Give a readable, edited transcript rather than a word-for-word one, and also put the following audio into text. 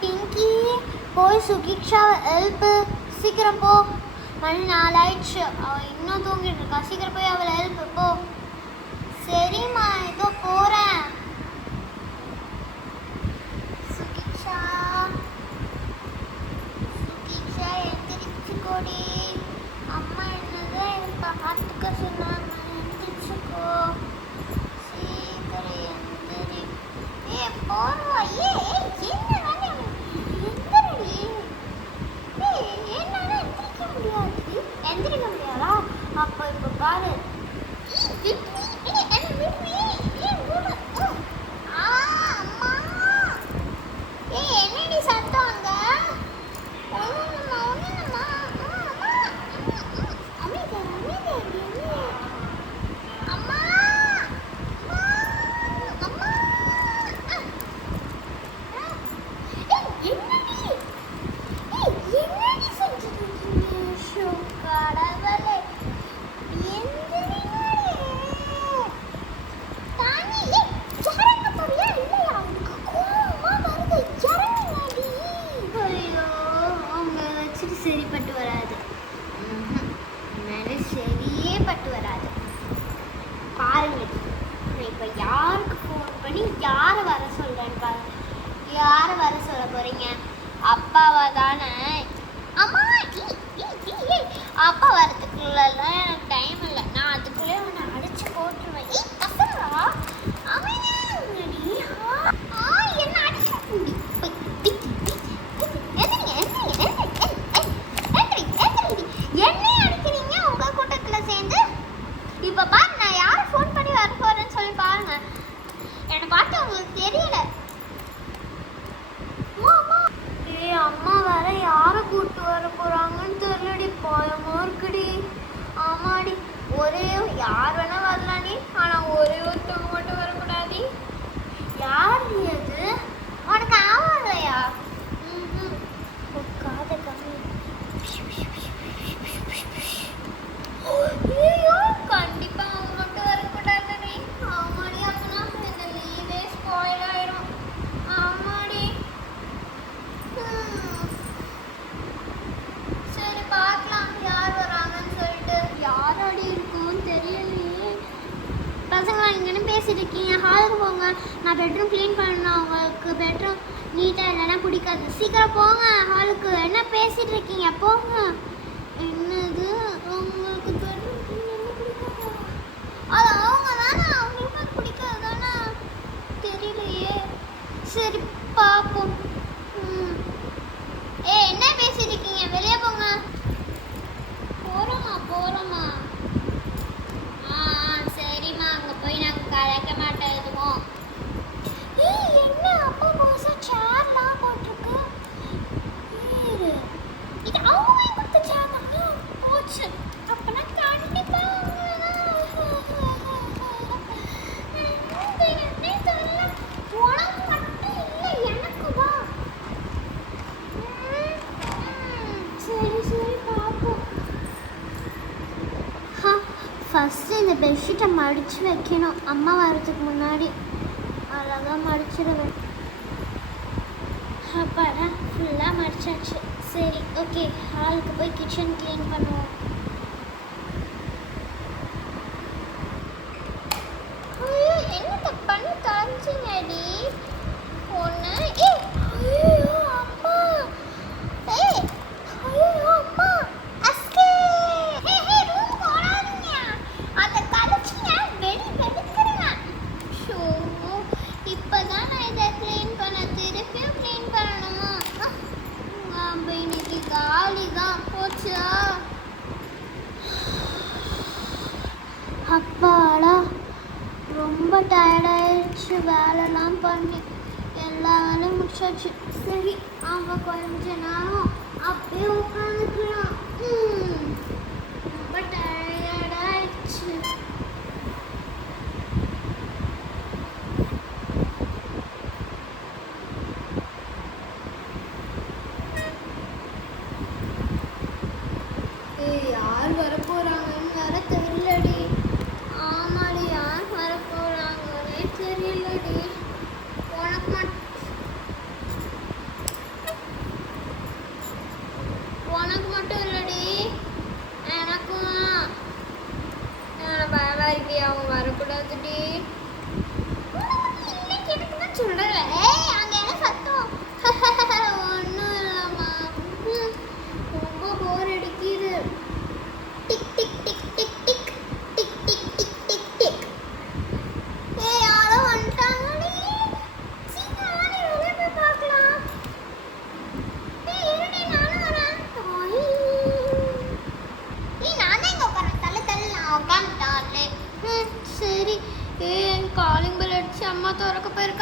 பிங்கி போய் சுகிக்ஷாவை ஹெல்ப்பு, சீக்கிரம் போ. மணி 4 ஆயிடுச்சு, அவள் இன்னும் தூங்கிட்டு இருக்கா. சீக்கிரம் போய் அவளை ஹெல்ப்பு போ. சரிம்மா, இதோ போகிறேன். சுகிக்ஷா சுகிக்ஷா எந்திரிச்சுக்கோடி. அம்மா என்னதான் எனக்கு பார்த்துக்க சொன்னாங்க. எந்திரிச்சுக்கோ, சீக்கிரம் எந்திரி. போறவா என்ன எந்திரடி. என்னால எந்திரிக்க முடியாது. எந்திரிக்க முடியாதா? அப்போ இப்போ பாரு. என்னடி சத்தம் அங்க? சரிப்பட்டு வராது. சரியே பட்டு வராது. பாருங்க, இப்போ யாருக்கு ஃபோன் பண்ணி யாரை வர சொல்றேன்னு பாருங்க. யாரை வர சொல்ல போறீங்க? அப்பாவா தானே? அம்மா, அப்பா வரதுக்குள்ளலாம் எனக்கு டைம் இல்லை. நான் அதுக்குள்ளே உன்னை அடிச்சு போட்டுருவேன். பசங்களா என்ன அடிக்க முடியும்? இப்போ பாரு, நான் யாரை ஃபோன் பண்ணி வர போறேன்னு சொல்லி பாருங்க. என்னை பார்த்து உங்களுக்கு தெரியல. அம்மா வேற யாரை கூப்பிட்டு வர போறாங்கன்னு தெரியலடி. பயமா இருக்குடி. ஆமாடி, ஒரே யார் வேணா வரலாடி, ஆனா ஒரே ஒருத்தவங்க மட்டும் வரக்கூடாது. யார் அது? உனக்கு ஆவாதையா? காதை கம்மி. ஐயோ, கண்டிப்பா அவங்க மட்டும் வரக்கூடாதுடி. ஆமாடி, அப்படின்னா இந்த லீவே ஸ்பாயில் ஆயிடும். ஆமாடி. சரி, பார்க்கலாம் யார் வராங்கன்னு சொல்லிட்டு. யார் அடி இருக்கும்னு தெரியலையே. பசங்களா, நீங்கன்னு பேசிட்டு இருக்கீங்க, ஹாலுக்கு போங்க. நான் பெட்ரூம் க்ளீன் பண்ணணும். அவங்களுக்கு பெட்ரூம் நீட்டாக இல்லைன்னா பிடிக்காது. சீக்கிரம் போங்க ஹாலுக்கு. என்ன பேசிட்டு இருக்கீங்க? போங்க. என்னது, அவங்களுக்கு பெட்ரூம் க்ளீன் பிடிக்காதா? அது அவங்க தானே, அவங்களுக்கு அது பிடிக்காது தானே? தெரியலையே. சரி, பார்ப்போம். என்ன பேசிட்டு இருக்கீங்க? வெளியே போங்க. போறோமா? சரிம்மா, அங்கே போய் நாங்கள் கலைக்க மாட்டோம் எதுவும். என்ன அப்பா புதுசா சேர்லாம் போட்டிருக்கு? இது அவங்க கொடுத்த சேர் தானே? போச்சு. அப்பனா கண்டிப்பா உனக்கு மட்டும் இல்லை, எனக்கு தான். சரி பார்ப்போம். ஃபஸ்ட்டு இந்த பெட்ஷீட்டை மடித்து வைக்கணும். அம்மா வரதுக்கு முன்னாடி அழகாக மடிச்சிடுவேன். அப்பாடா, ஃபுல்லாக மடிச்சாச்சு. சரி, ஓகே, ஹாலுக்கு போய் கிச்சன் க்ளீன் பண்ணுவோம். என்னத்தை பண்ணி தொலைச்சிங்கடி ஒன்று? அப்பாடா, ரொம்ப டயர்டாயிடுச்சு. வேலைலாம் பண்ணி எல்லா வேலையும் முடிச்சாச்சு. சரி, அவன் கொஞ்ச நேரம் அப்படியே உட்காந்துக்கலாம். ரொம்ப டயர்டாயிடுச்சு. யார் வரப்போறாங்கன்னு வேற தெரியலடி. ஆமாடி, யார் வரப்போறாங்கன்னே தெரியலடி. உனக்கு மட்டும் இல்லடி, எனக்கும் பயமா இருக்கு. அவங்க வரக்கூடாதுடி. இன்னைக்கு எனக்கு தான் சொல்றல. அங்க என்ன சத்தம்? ஒன்றும் இல்லம்மா. ரொம்ப போர் அடிக்குது. Tick tick tick tick tick tick tick tick tick tick. யாரோ வந்துட்டாங்கடி. சீக்கிரம் நீ வெளியே போய் பார்க்கலாம். இருடி, நானும் வரேன். நான் தான் இங்க உட்காரேன். தள்ளு தள்ளு, நான் உட்காந்துட்டாலே. சரி. காலிங் பெல் அடிச்சு அம்மா திறக்க போயிருக்க.